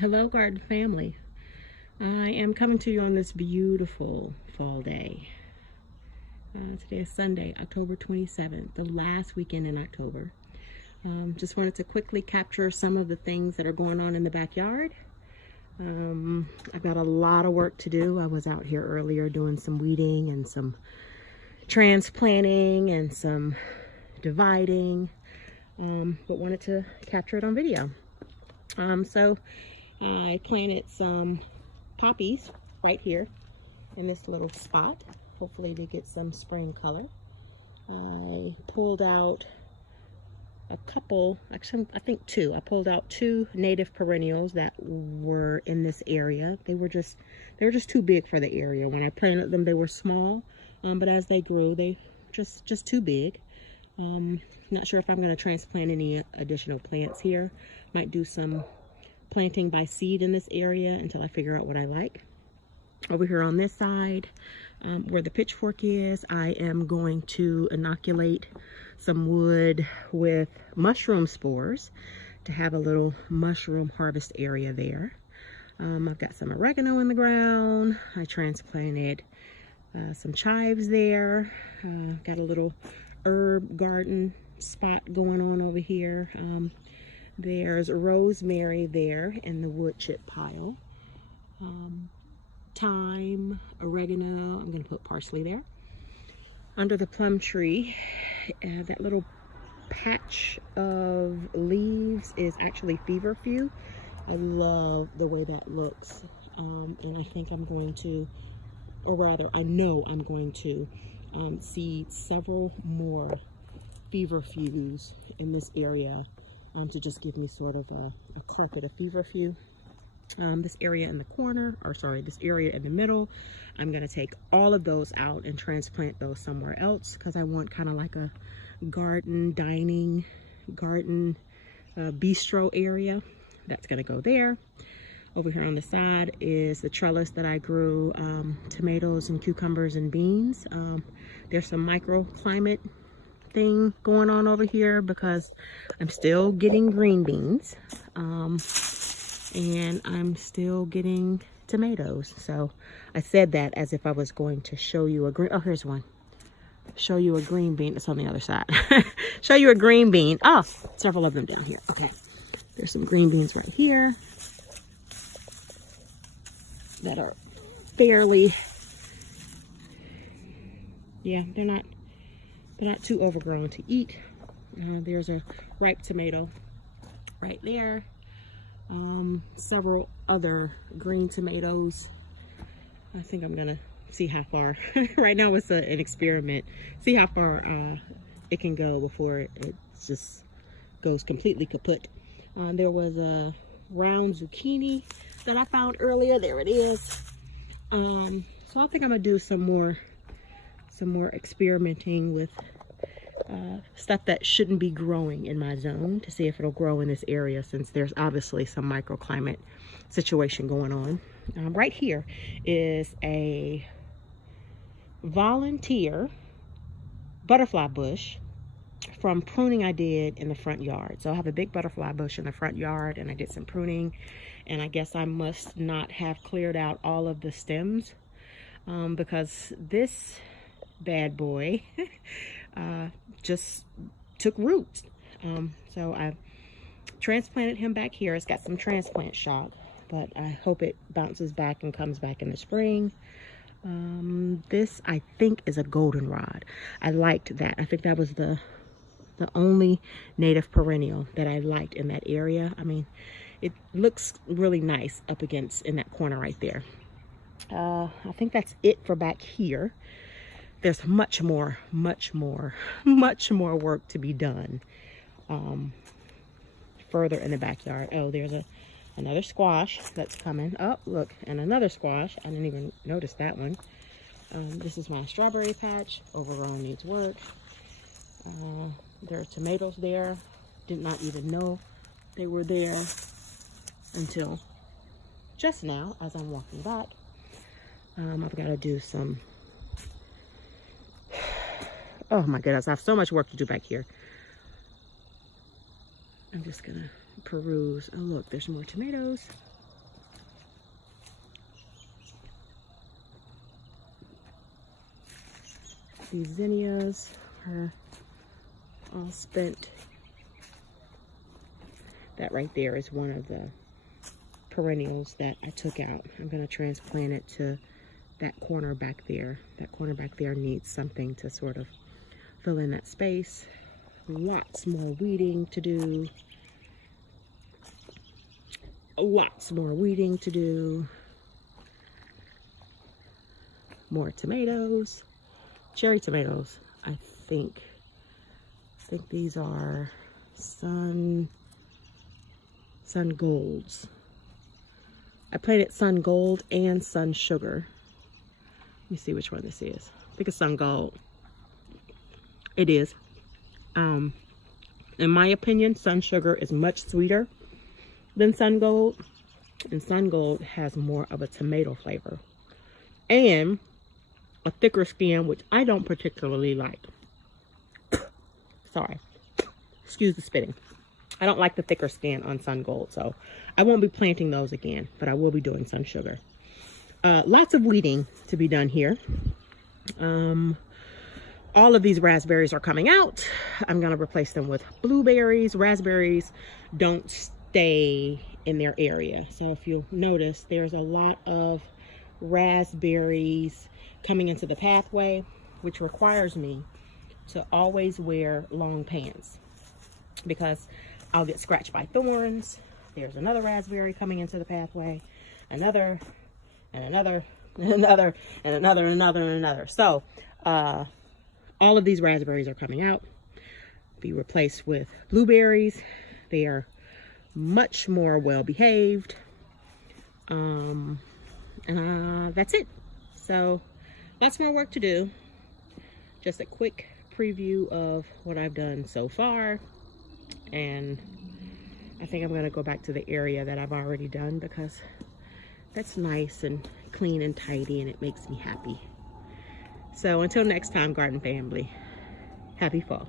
Hello, garden family. I am coming to you on this beautiful fall day. Today is Sunday, October 27th, the last weekend in October. Just wanted to quickly capture some of the things that are going on in the backyard. I've got a lot of work to do. I was out here earlier doing some weeding and some transplanting and some dividing, but wanted to capture it on video. So I planted some poppies right here in this little spot, hopefully to get some spring color. I pulled out a couple, actually I think two. I pulled out two native perennials that were in this area. They were just too big for the area. When I planted them, they were small, but as they grew, they just too big. Not sure if I'm going to transplant any additional plants here. Might do some planting by seed in this area until I figure out what I like. Over here on this side, where the pitchfork is, I am going to inoculate some wood with mushroom spores to have a little mushroom harvest area there. I've got some oregano in the ground. I transplanted some chives there. Got a little herb garden spot going on over here. There's rosemary there in the wood chip pile. Thyme, oregano, I'm going to put parsley there. Under the plum tree, that little patch of leaves is actually feverfew. I love the way that looks. And I think I'm going to, or rather, I know I'm going to seed several more feverfews in this area to just give me sort of a carpet of feverfew. This area in the corner, or sorry, this area in the middle, I'm going to take all of those out and transplant those somewhere else because I want kind of like a garden, dining, garden bistro area. That's going to go there. Over here on the side is the trellis that I grew tomatoes and cucumbers and beans. There's some microclimate thing going on over here because I'm still getting green beans and I'm still getting tomatoes. So I said that as if I was going to show you a green, oh, here's one. Show you a green bean. It's on the other side. Show you a green bean. Oh, several of them down here. Okay. There's some green beans right here that are fairly, yeah, they're not too overgrown to eat. There's a ripe tomato right there. Several other green tomatoes. I think I'm gonna see how far. Right now it's an experiment. See how far it can go before it just goes completely kaput. There was a round zucchini that I found earlier. There it is. So I think I'm gonna do some more experimenting with stuff that shouldn't be growing in my zone to see if it'll grow in this area, since there's obviously some microclimate situation going on. Right here is a volunteer butterfly bush from pruning I did in the front yard. So I have a big butterfly bush in the front yard and I did some pruning, and I guess I must not have cleared out all of the stems because this bad boy just took root. So I transplanted him back here. It's got some transplant shock, but I hope it bounces back and comes back in the spring. This I think is a goldenrod. I liked that. I think that was the only native perennial that I liked in that area. I mean, it looks really nice up against in that corner right there. I think that's it for back here. There's much more work to be done further in the backyard. Oh, there's another squash that's coming. Oh, look, and another squash. I didn't even notice that one. This is my strawberry patch. Overgrown, needs work. There are tomatoes there. Did not even know they were there until just now as I'm walking back. I've got to do some, oh my goodness, I have so much work to do back here. I'm just gonna peruse. Oh look, there's more tomatoes. These zinnias are all spent. That right there is one of the perennials that I took out. I'm going to transplant it to that corner back there. That corner back there needs something to sort of fill in that space. Lots more weeding to do. Lots more weeding to do. More tomatoes. Cherry tomatoes. I think these are sun golds. I planted sun gold and sun sugar. Let me see which one this is. I think it's sun gold. It is. In my opinion, sun sugar is much sweeter than sun gold, and sun gold has more of a tomato flavor and a thicker skin, which I don't particularly like. Sorry, excuse the spitting. I don't like the thicker skin on sun gold, so I won't be planting those again, but I will be doing sun sugar. Lots of weeding to be done here. All of these raspberries are coming out. I'm going to replace them with blueberries. Raspberries don't stay in their area. So if you'll notice, there's a lot of raspberries coming into the pathway, which requires me to always wear long pants because I'll get scratched by thorns. There's another raspberry coming into the pathway, another, and another, and another, and another, and another, and another. So, all of these raspberries are coming out, be replaced with blueberries. They are much more well behaved. That's it. So lots more work to do. Just a quick preview of what I've done so far. And I think I'm gonna go back to the area that I've already done because that's nice and clean and tidy and it makes me happy. So until next time, garden family, happy fall.